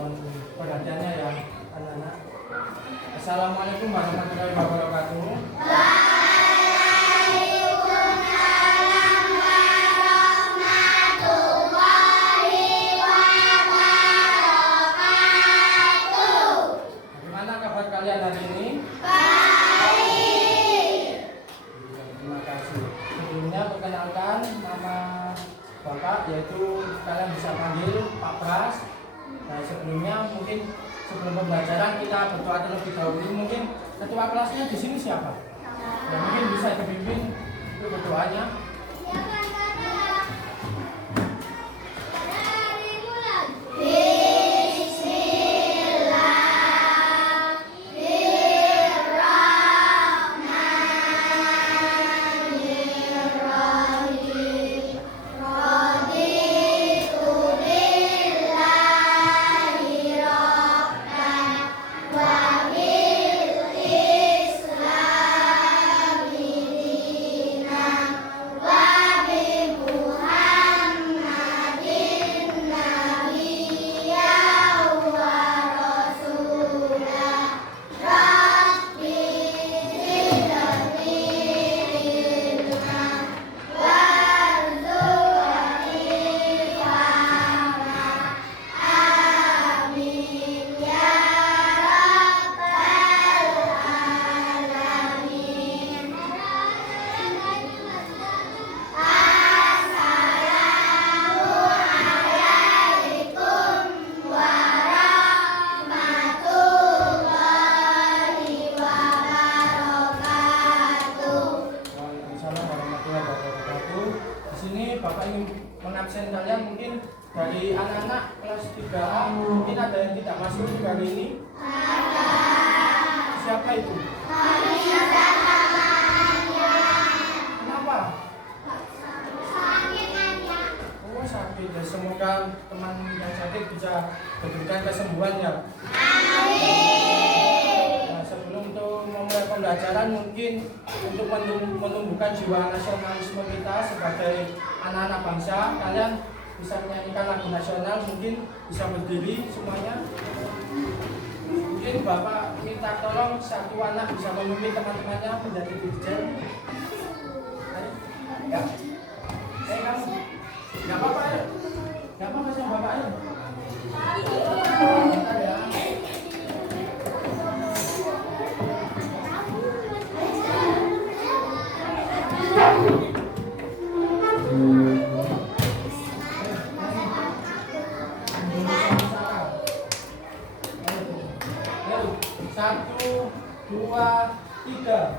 Mohon perhatiannya ya anak-anak. Assalamualaikum warahmatullahi wabarakatuh. Bagaimana kabar kalian hari ini? Terima kasih. Sebelumnya perkenalkan nama Bapak, yaitu kalian bisa panggil Pak Pras. Nah, sebelumnya mungkin sebelum pembelajaran kita berdoa terlebih dahulu. Mungkin ketua kelasnya di sini siapa? Ya, mungkin bisa dipimpin untuk berdoanya. Bapak ingin mengabsen kalian mungkin dari anak-anak kelas 3A, mungkin ada yang tidak masuk di hari ini. Siapa itu? Kenapa? Oh, sakit ya. Semoga teman yang sakit bisa diberikan kesembuhan ya. Nah, sebelum untuk memulai pembelajaran, mungkin untuk menumbuhkan jiwa nasionalisme kita sebagai anak-anak bangsa, kalian bisa menyanyikan lagu nasional. Mungkin bisa berdiri semuanya. Mungkin Bapak minta tolong satu anak bisa memimpin teman-temannya menjadi dirjen. Ya, kamu nggak apa-apa ya, nggak apa-apa sama Bapak ya. Bentar ya. Satu, dua, tiga.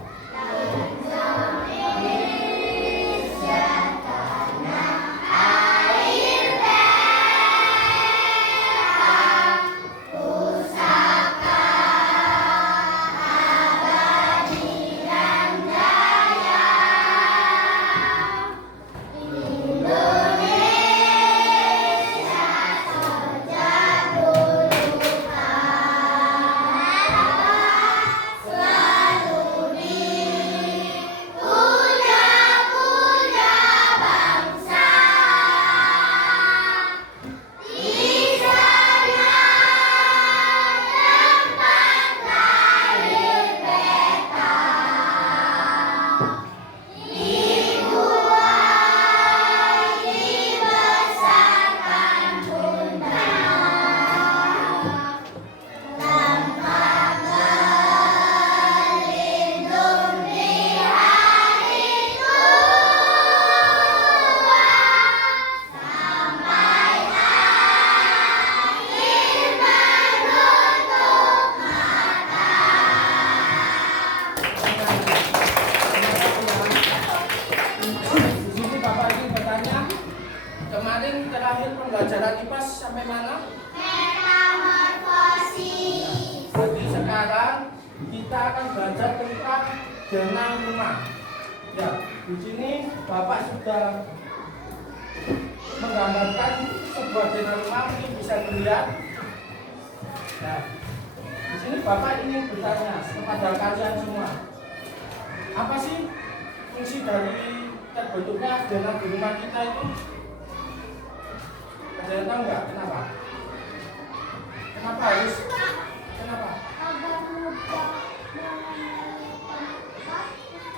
Kemarin terakhir pembelajaran IPA sampai mana? Metamorfosis. Jadi sekarang kita akan belajar tentang zona rumah. Ya, di sini Bapak sudah menggambarkan sebuah zona rumah, mungkin bisa dilihat. Nah, di sini Bapak ingin bertanya kepada kalian semua, apa sih fungsi dari terbentuknya zona rumah kita itu? Ada yang tahu nggak kenapa? Kenapa harus? Kenapa?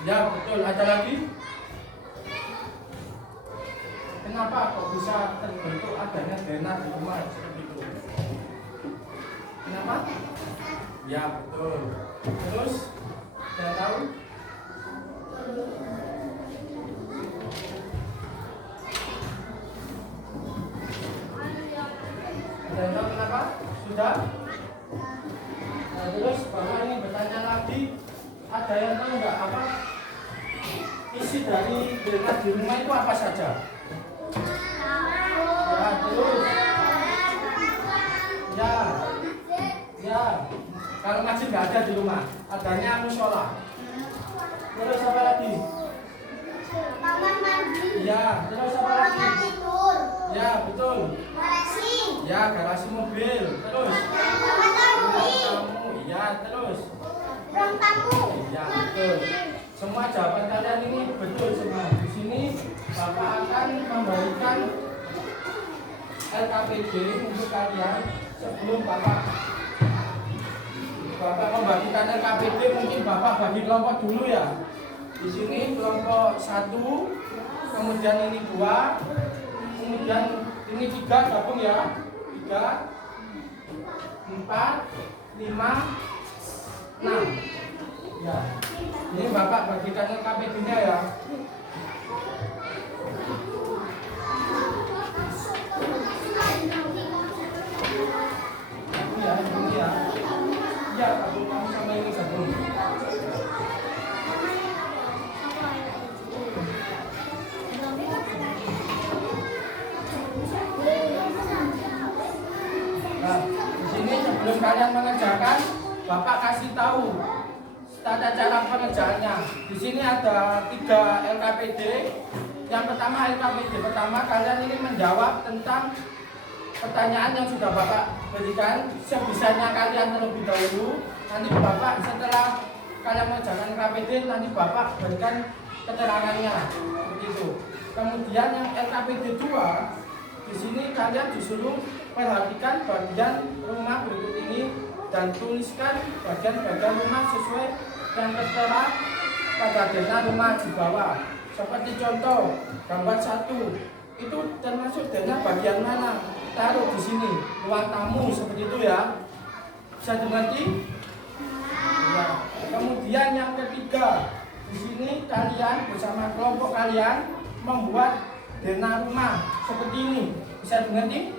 Ya betul. Ada lagi? Kenapa kok bisa terbentuk adanya denah di rumah seperti itu? Kenapa? Ya betul. Terus saya tahu. Saya tahu kenapa? Sudah? Nah, terus Bapak ini bertanya lagi, ada yang tahu nggak apa isi dari denah di rumah itu apa saja? Ya terus. Ya. Kalau masjid nggak ada di rumah, adanya musola. Terus apa lagi? Kamar mandi. Ya, terus apa lagi? Kamar tidur. Ya, betul. Garasi. Ya, garasi mobil. Terus? Kamar tamu. Tamu. Ya, terus? Ruang tamu. Ya, betul. Semua jawaban kalian ini betul semua. Di sini Bapak akan memberikan LKPD untuk kalian sebelum Bapak membagikan LKPD. Mungkin Bapak bagi kelompok dulu ya. Di sini kelompok 1, kemudian ini 2, kemudian ini 3 gabung ya. 3, 4, 5, 6. Ya. Ini Bapak bagikan LKPD-nya ya. Ini ya. Ya, gabung kamu sama ini gabung. Nah, di sini sebelum kalian mengerjakan, Bapak kasih tahu tata cara pengerjaannya. Di sini ada 3 LKPD. Yang pertama LKPD pertama, kalian ini menjawab tentang pertanyaan yang sudah Bapak berikan sebisanya kalian terlebih dahulu. Nanti Bapak setelah kalian mengerjakan LKPD, nanti Bapak berikan keterangannya begitu. Kemudian yang LKPD 2, di sini kalian disuruh perhatikan bagian rumah berikut ini dan tuliskan bagian-bagian rumah sesuai yang tertera pada denah rumah di bawah. Seperti contoh gambar 1, itu termasuk denah bagian mana? Taruh di sini, ruang tamu seperti itu ya. Bisa dimengerti? Ya. Kemudian yang ketiga, di sini kalian bersama kelompok kalian membuat denah rumah seperti ini. Bisa dimengerti?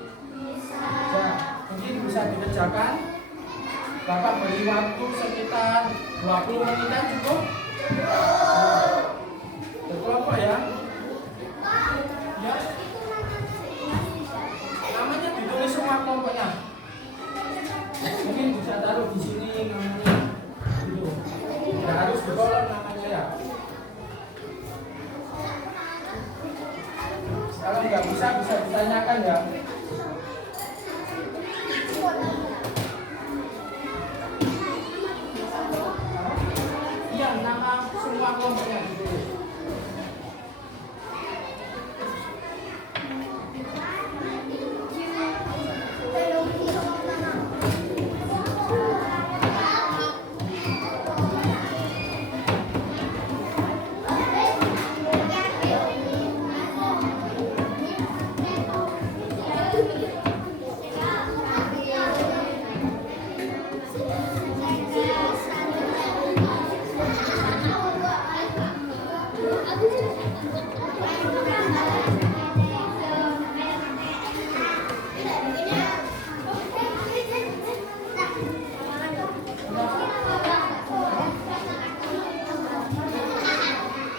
Ya, mungkin bisa dikerjakan. Bapak beri waktu sekitar 20 menitan cukup. Berkelompok ya. Ya. Namanya ditulis semua kelompoknya. Mungkin bisa taruh di sini namanya. Gitu. Ya, harus di kolom namanya ya. Kalau nggak bisa ditanyakan ya. Iya, nama semua kelompoknya ditulis.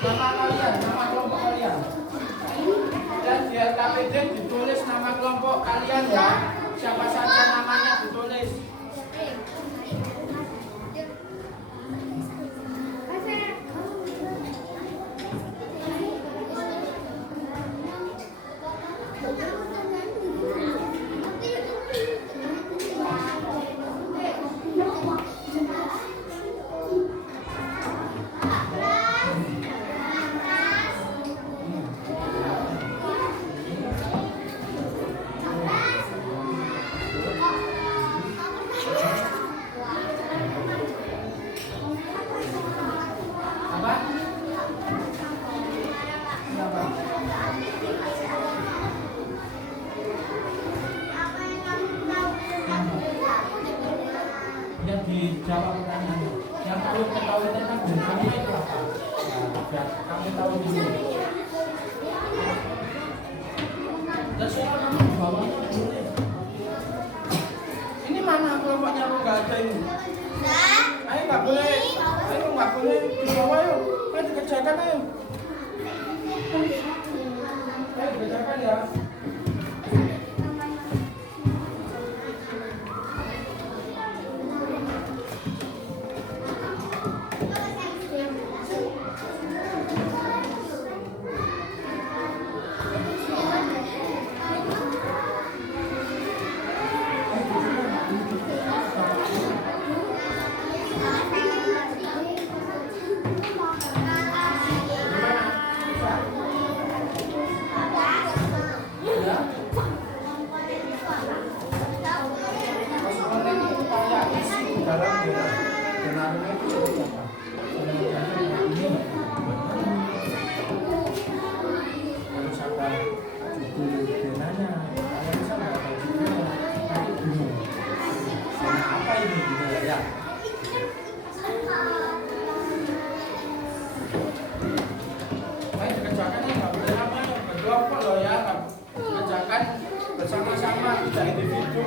Nama kalian, nama kelompok kalian. Dan di LKPD ditulis nama kelompok kalian ya. Siapa saja namanya ditulis. dijawab pertanyaannya. Yang perlu ketahui tentang gunanya itu apa? Nah, biar kamu tahu dulu. Dan soal kamu bawahnya boleh. Ini mana kelompoknya lo nggak ada ini? Ayo nggak boleh. Ayo nggak boleh di bawah yuk. Ayo dikerjakan ayo. Ayo dikerjakan ya. Bersama-sama tidak individu.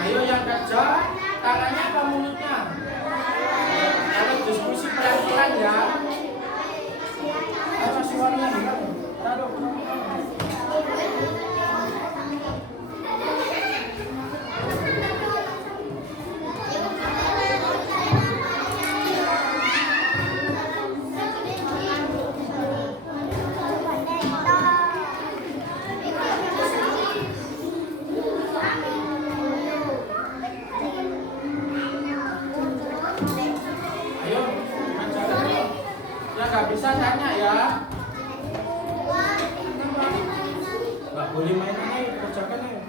Ayo yang kerja, tangannya apa mulutnya? Kalau diskusi pelan-pelan ya. Ayo kasih warna nih. Taruh. Nggak bisa tanya ya. Nggak boleh main aja, kerjakan ya.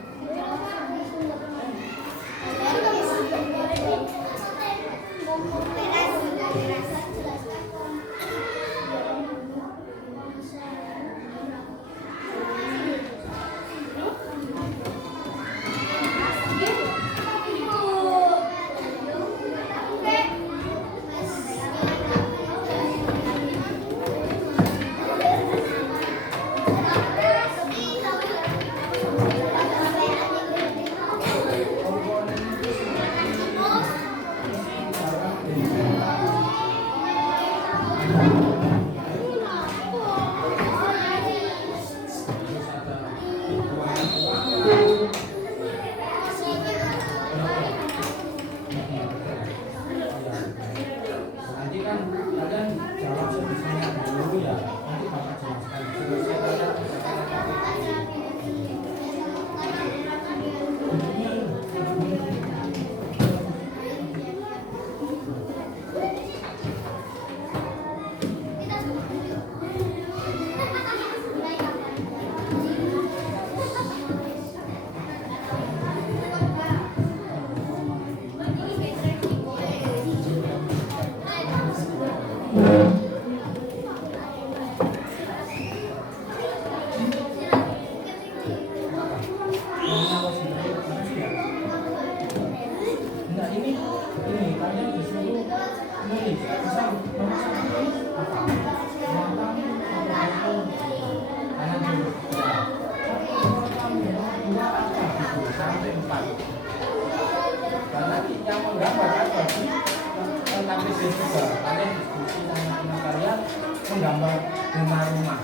menggambar rumah-rumah.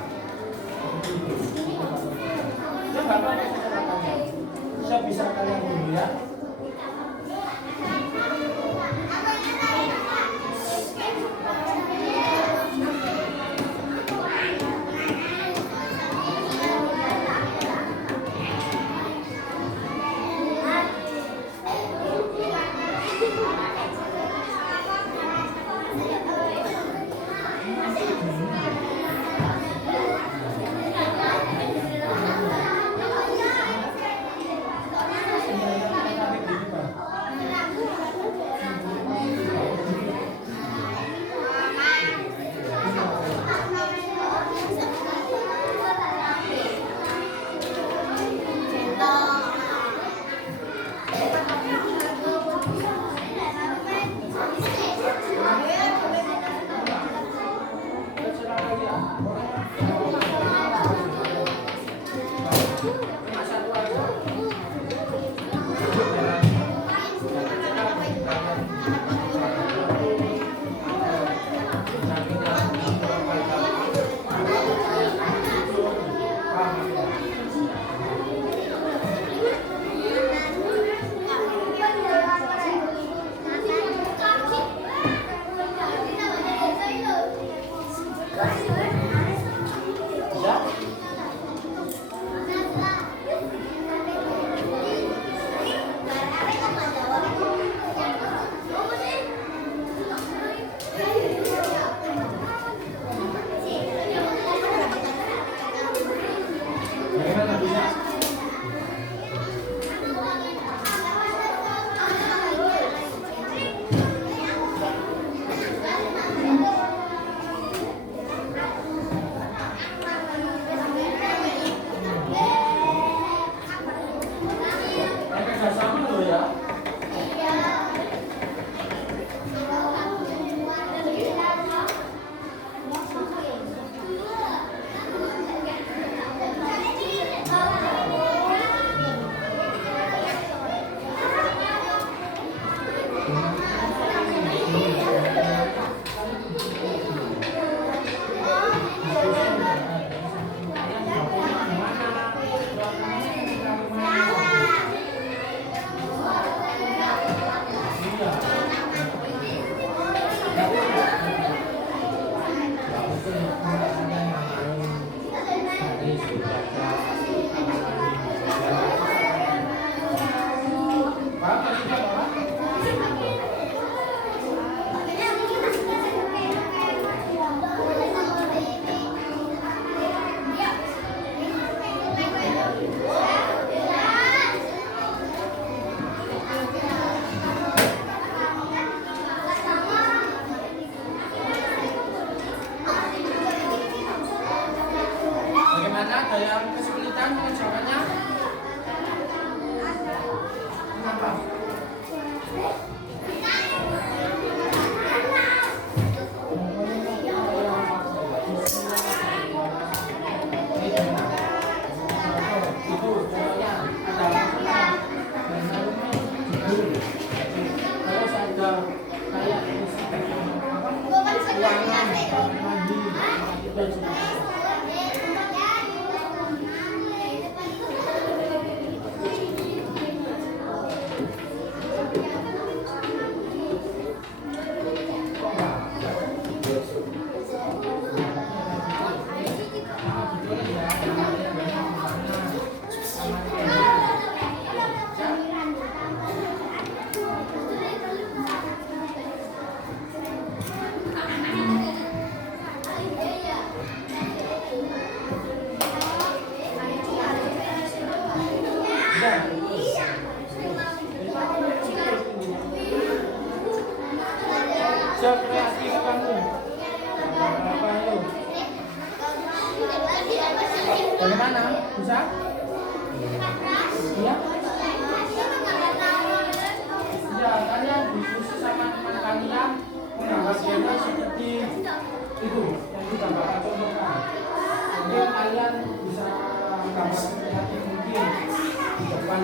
Seperti itu. Ya nggak apa-apa, saya bisa kalian dulu ya. Bagaimana, ada yang kesulitan mengerjakannya? Kenapa? Itu contohnya ada terus ada kayak ruangan mandi dan sebagainya. Siap kreatif kamu. Apa itu? Bagaimana? Bisa? Iya? Iya, kalian diskusi sama teman kalian menggambar skema seperti itu yang kita bakal contohkan. Mungkin kalian bisa gambar kreatif mungkin di depan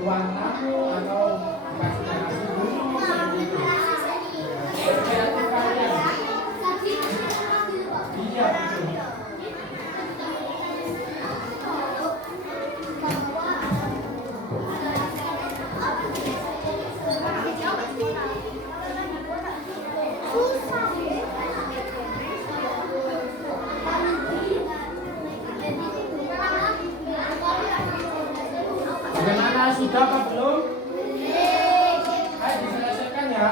ruang tamu atau kasih gunung seperti itu. Kreatif kalian. sudah apa belum? Ayo diselesaikan ya.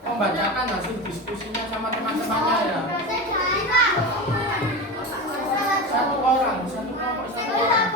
Membacakan hasil diskusinya sama teman-temannya ya. Satu orang, satu kelompok, satu orang.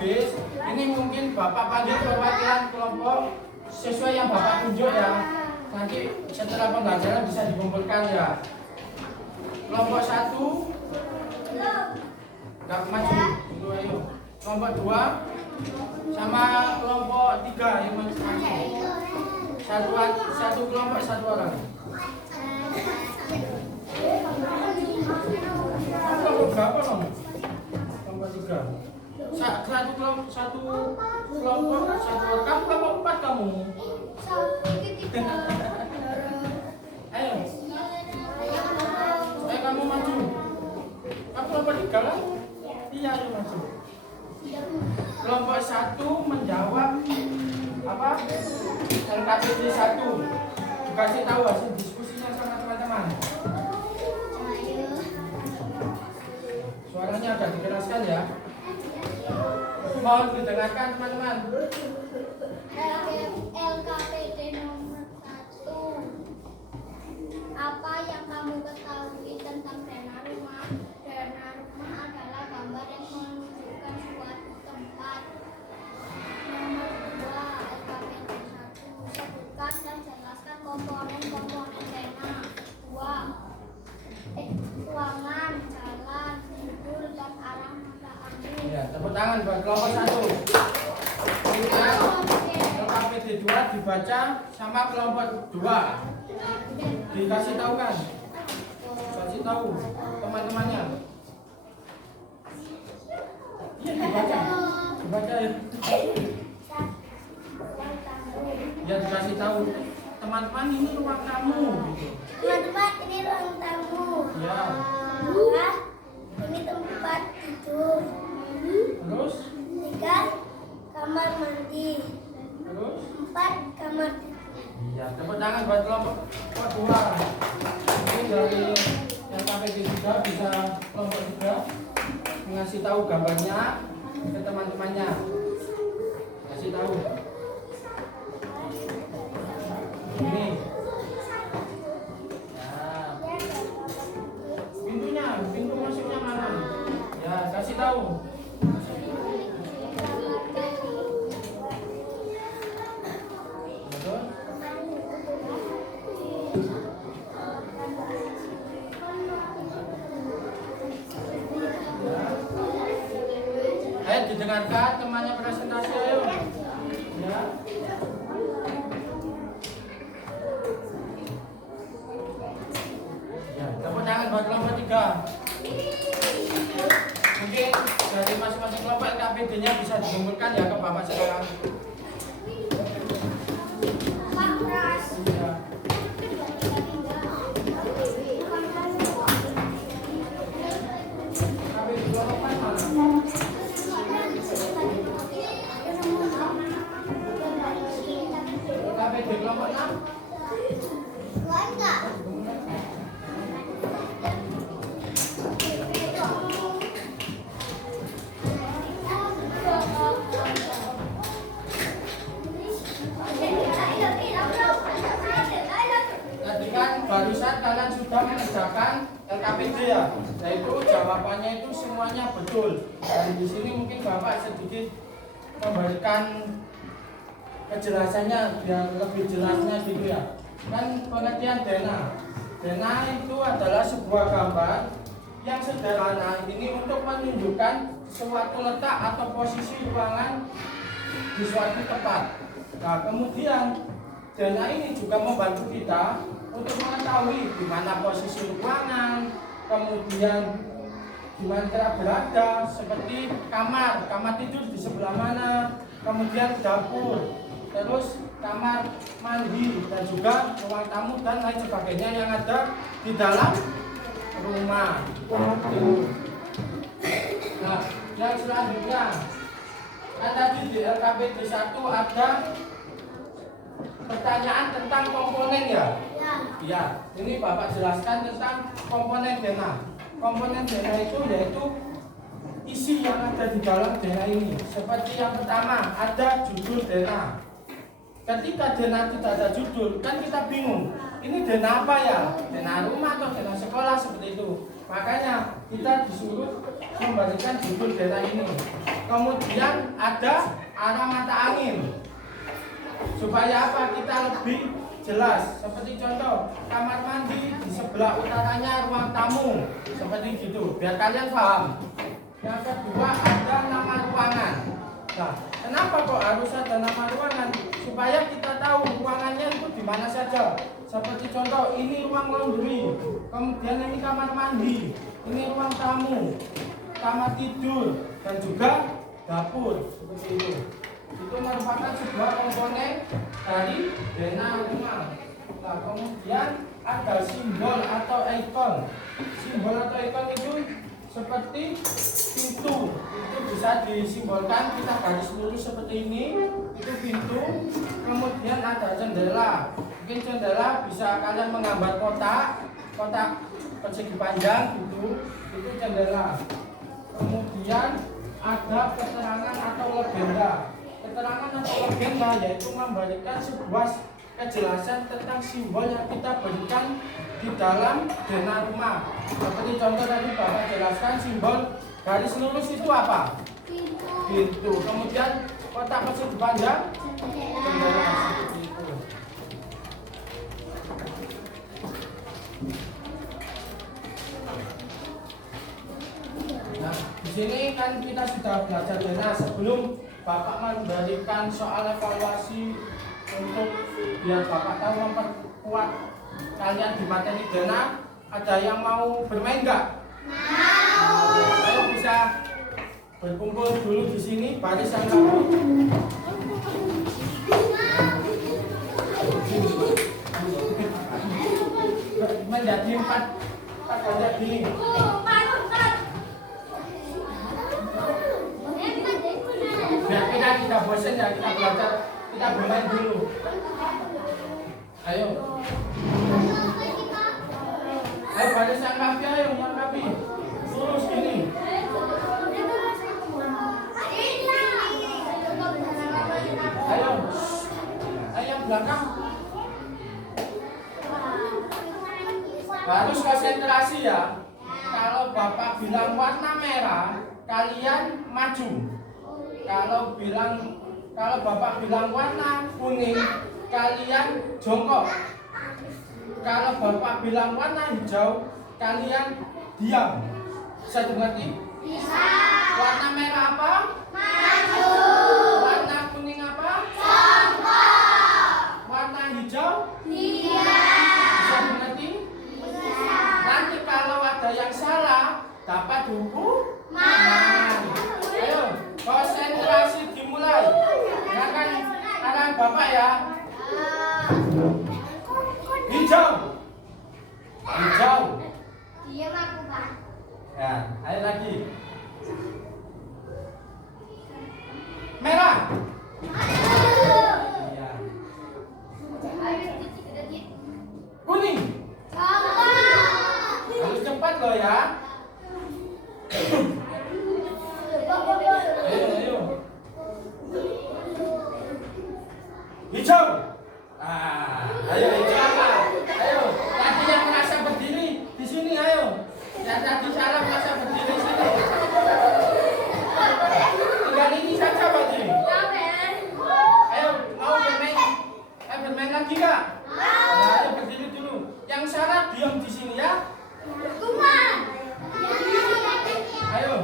habis, ini mungkin Bapak panggil perwakilan kelompok sesuai yang Bapak tunjuk ya. Nanti setelah pembelajaran bisa dikumpulkan ya. Kelompok 1 nggak maju, tunggu ayo. Kelompok 2 sama kelompok 3 yang maju. Satu kelompok satu orang. Kelompok berapa nom? Kelompok 3. Satu kelompok satu orang. Kamu kelompok 4 kamu. Ayo. Kamu maju. Kamu kelompok 3 kan? Iya, ayo maju. Kelompok 1 menjawab apa? LKPD 1. Dikasih tahu hasil diskusinya sama teman-teman. Suaranya agak dikeraskan ya. Mohon didengarkan teman-teman. LKPD nomor 1. Apa yang kamu ketahui tentang dana rumah? Dana rumah adalah gambar yang menunjukkan suatu tempat. Nomor 2, LKPD 1. Sebutkan dan jelaskan komponen-komponen dana. 2. Ruangan, jalan, judul, dan arah mata angin. Ya, tepuk tangan buat kelompok 1. LKPD 2 dibaca sama kelompok 2. Dikasih tahu kan? Kasih tahu teman-temannya. Iya, dibaca. Dibaca ya. Ya, dikasih tahu teman-teman ini ruang tamu gitu. Teman-teman, ini ruang tamu. Ya. 2, ini tempat tidur. Terus 3, kamar mandi. terus 4, kamar tidur. ya, tepuk tangan buat kelompok 2. Ini dari yang KPD 3 bisa kelompok 3 mengasih tahu gambarnya ke teman-temannya. Kasih tahu. Ini. Ya. Pintu masuknya mana? Ya, kasih tahu. Betul? Ayo didengarkan temannya presentasi ayo. Ya. Ya, tepuk tangan buat kelompok 3. Mungkin dari masing-masing kelompok LKPD-nya bisa dikumpulkan ya ke Bapak sekarang. Ya. KPD kelompok mana? KPD kelompok 6. Tadi kan barusan kalian sudah mengerjakan LKPD ya, yaitu jawabannya itu semuanya betul. Dan di sini mungkin Bapak sedikit memberikan kejelasannya biar lebih jelasnya gitu ya. Kan pengertian dana. Dana itu adalah sebuah gambar yang sederhana ini untuk menunjukkan suatu letak atau posisi ruangan di suatu tempat. Nah, kemudian dana ini juga membantu kita untuk mengetahui di mana posisi ruangan, kemudian di mana kita berada, seperti kamar tidur di sebelah mana, kemudian dapur, terus kamar mandi dan juga ruang tamu dan lain sebagainya yang ada di dalam rumah. Nah, yang selanjutnya kan tadi di LKPD 1 ada pertanyaan tentang komponen ya. Ya, ini Bapak jelaskan tentang komponen dana. Komponen dana itu yaitu isi yang ada di dalam dana ini. Seperti yang pertama ada judul dana. Ketika dana tidak ada judul, kan kita bingung. Ini dana apa ya? Dana rumah atau dana sekolah seperti itu. Makanya kita disuruh membagikan judul daerah ini. Kemudian ada arah mata angin. Supaya apa? Kita lebih jelas. Seperti contoh, kamar mandi di sebelah utaranya ruang tamu. Seperti gitu, biar kalian paham. Yang kedua ada nama ruangan. Nah, kenapa kok harus ada nama ruangan? Supaya kita tahu ruangannya itu di mana saja. Seperti contoh, ini ruang laundry, kemudian ini kamar mandi, ini ruang tamu, kamar tidur, dan juga dapur. Seperti itu. Itu merupakan sebuah komponen dari zona rumah. Nah, kemudian ada simbol atau ikon. Simbol atau ikon itu seperti pintu. Itu bisa disimbolkan, kita garis lurus seperti ini. Itu pintu. Kemudian ada jendela. Mungkin jendela bisa kalian menggambar kotak persegi panjang gitu. Itu jendela. Kemudian ada keterangan atau legenda. Keterangan atau legenda yaitu memberikan sebuah kejelasan tentang simbol yang kita berikan di dalam zona rumah. Seperti contoh tadi Bapak jelaskan, simbol garis lurus itu apa? Pintu. Kemudian kotak persegi panjang, jendela, seperti itu. Nah, di sini kan kita sudah belajar zona. Sebelum Bapak memberikan soal evaluasi untuk biar Bapak tahu memperkuat kalian di materi zona, ada yang mau bermain nggak? Ayo bisa berkumpul dulu di sini baris yang rapi. Menjadi empat kayak gini. Biar kita tidak bosan ya, kita belajar, kita bermain dulu. Ayo. Ayo baris yang rapi, ayo yang rapi. Lurus gini. Ayo. Ayo yang belakang. Harus konsentrasi ya. Kalau Bapak bilang warna merah, kalian maju. Kalau Bapak bilang warna kuning, kalian jongkok. Kalau Bapak bilang warna hijau, kalian diam. Bisa dimengerti? Bisa. Warna merah apa? Maju. Warna kuning apa? Jongkok. Warna hijau? Diam. Bisa dimengerti? Bisa. Nanti kalau ada yang salah, dapat hukuman. Ayo, konsentrasi dimulai. Dengarkan arahan Bapak ya. Hijau. Hijau. Diam aku, Pak. Ya, ayo lagi. Merah. Iya. Kuning. Harus cepat loh ya. Ayo. Hijau. Ayo hijau apa? Ayo. Tadi yang merasa berdiri di sini, ayo. Yang tadi salah merasa berdiri sini. Tinggal ini saja, Pak Ji. Ayo, mau bermain? Bermain lagi nggak? Nah, ayo berdiri dulu. Yang salah diam di sini ya. Ayo.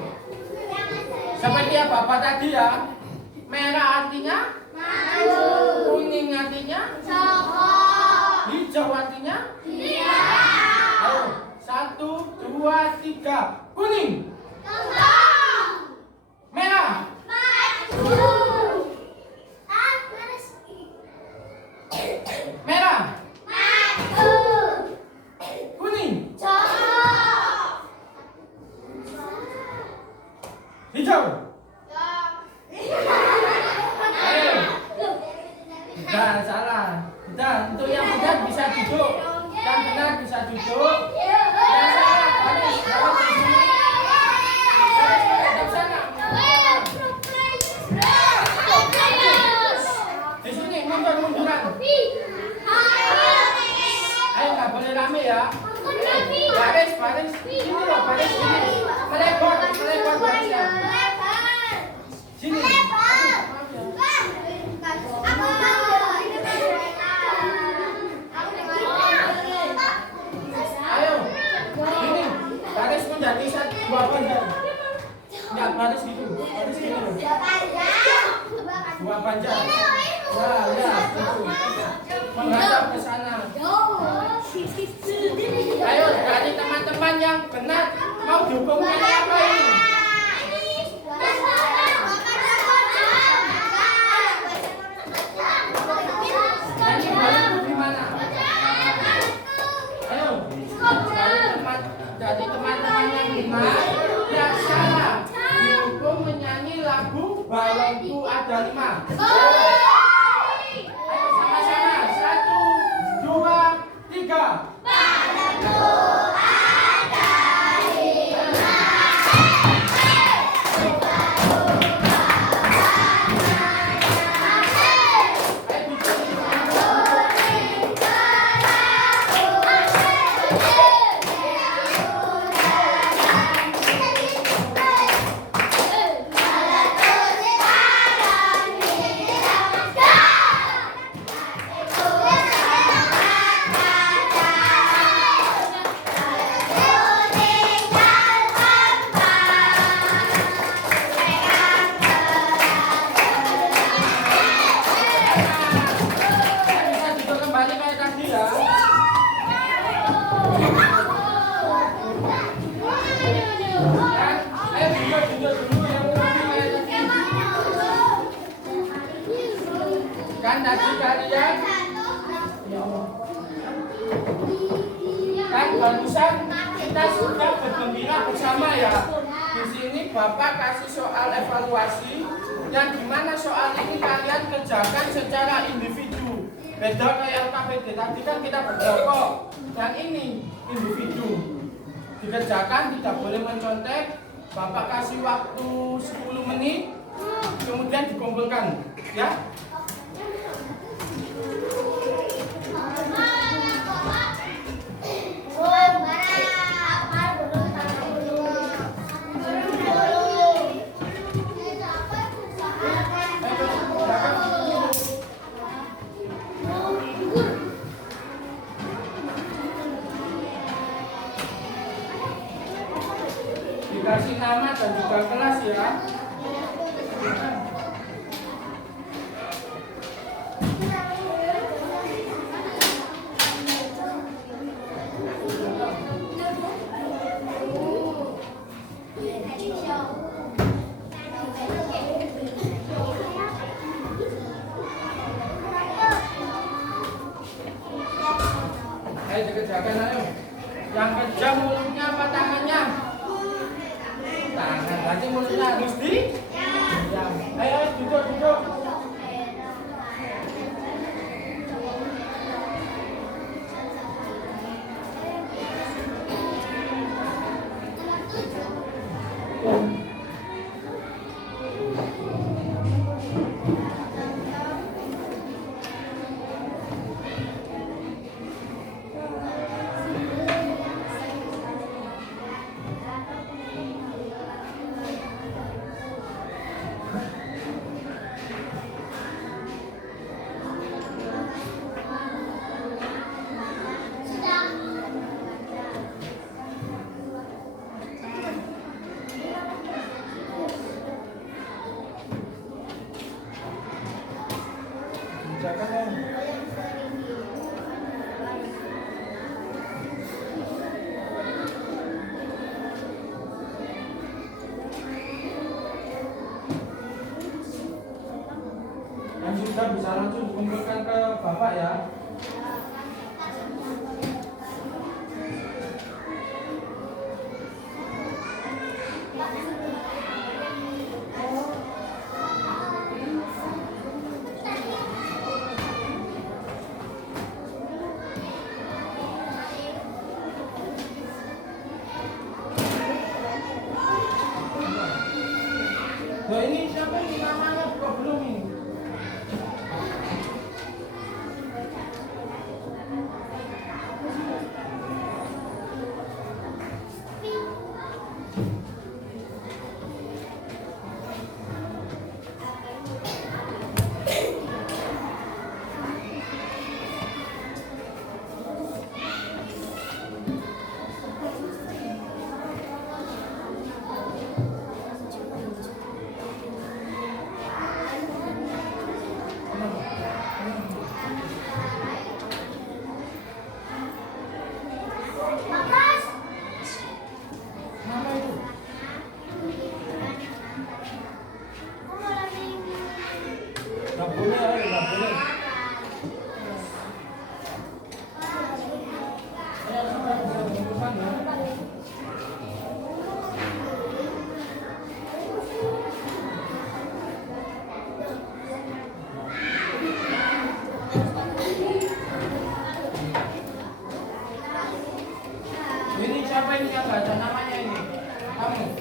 Seperti yang Bapak tadi ya. Merah artinya maju. Kuning artinya jongkok. Hijau artinya diam. Ayo, 1, 2, 3. Kuning. Jongkok. Merah. Maju. Merah. Maju. Kuning. Jongkok. Hijau. Ayo. Tidak salah. Tidak. Untuk yang benar bisa duduk. Yang benar bisa duduk. Yang salah baris. Baris di sini. Baris sana. Di sini mundur-munduran. Ayo nggak boleh rame ya. Baris. Sini loh. Garis sini. Melebar garisnya. Sini. Ayo. Ini garis menjadi dua panjang. Enggak garis gitu. Garis gini loh. Dua panjang. Nah, ya, betul. Menghadap ke sana. Ayo dari teman-teman yang benar mau dukung apa ini? Nyanyi baru gimana? Ayo dari teman-teman yang benar ya salah dukung menyanyi lagu Balonku Ada 5. Ayo sama-sama 1, 2, 3. Kan tadi kalian kan barusan kita sudah bergembira bersama ya. Di sini Bapak kasih soal evaluasi yang dimana soal ini kalian kerjakan secara individu. Beda kayak LKPD tadi kan kita berkelompok. Yang ini individu. Dikerjakan tidak boleh mencontek. Bapak kasih waktu 10 menit. Kemudian dikumpulkan ya. Dikasih nama dan juga kelas ya. Ayo dikerjakan ayo. Yang kerja mulutnya apa tangannya? Tangan, berarti mulutnya harus di? Ya. Ayo duduk. Yang sudah bisa langsung dikumpulkan ke Bapak ya. Loh ini siapa ini namanya kok belum ini? siapa ini yang baca namanya ini? Kamu?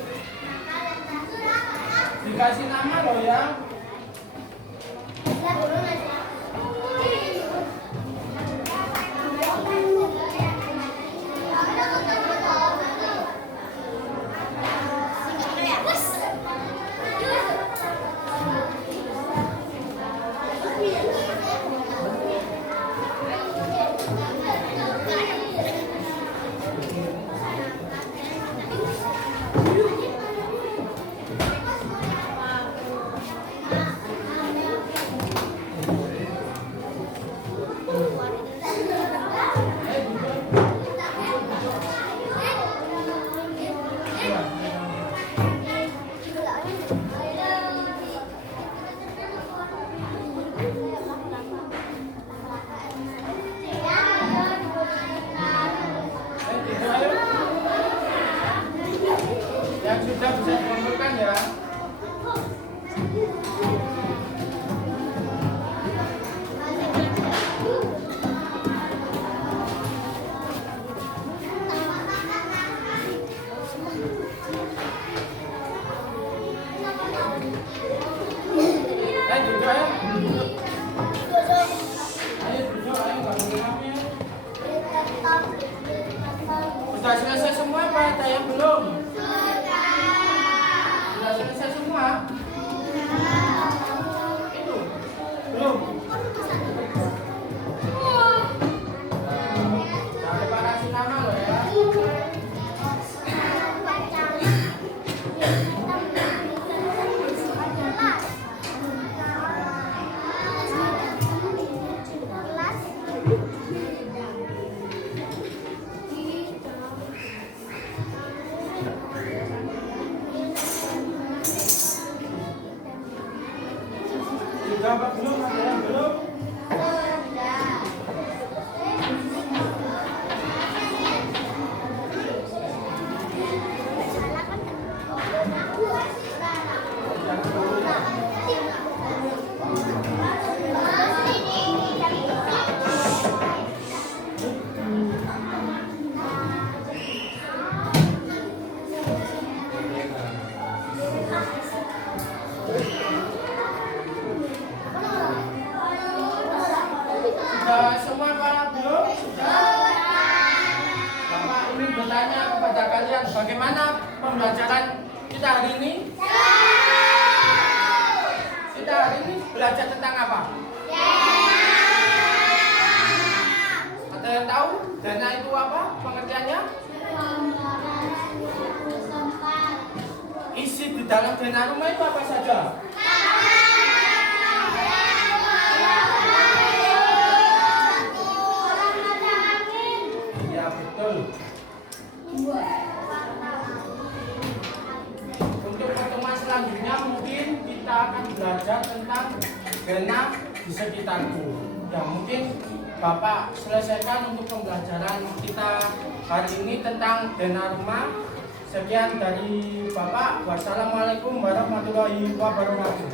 Dikasih nama loh ya. Yang sudah bisa dikumpulkan ya. Duduk ayo. Ayo duduk ayo bangun mamanya. Sudah selesai semua apa? Ada yang belum? Sudah selesai semua? Belum? Jangan lupa kasih nama loh ya. Sudah apa belum? Ada yang belum? Sudah semua Pak belum? Sudah. Bapak ingin bertanya kepada kalian bagaimana pembelajaran kita hari ini? Kita hari ini belajar tentang apa? Ada yang tahu? Dana itu apa? Pengertiannya? Isi di dalam dana rumah itu apa saja? Ya betul. Untuk pertemuan selanjutnya mungkin kita akan belajar tentang dana di sekitarku. Ya mungkin Bapak selesaikan untuk pembelajaran kita hari ini tentang dana rumah. Sekian dari Bapak. Wassalamualaikum warahmatullahi wabarakatuh.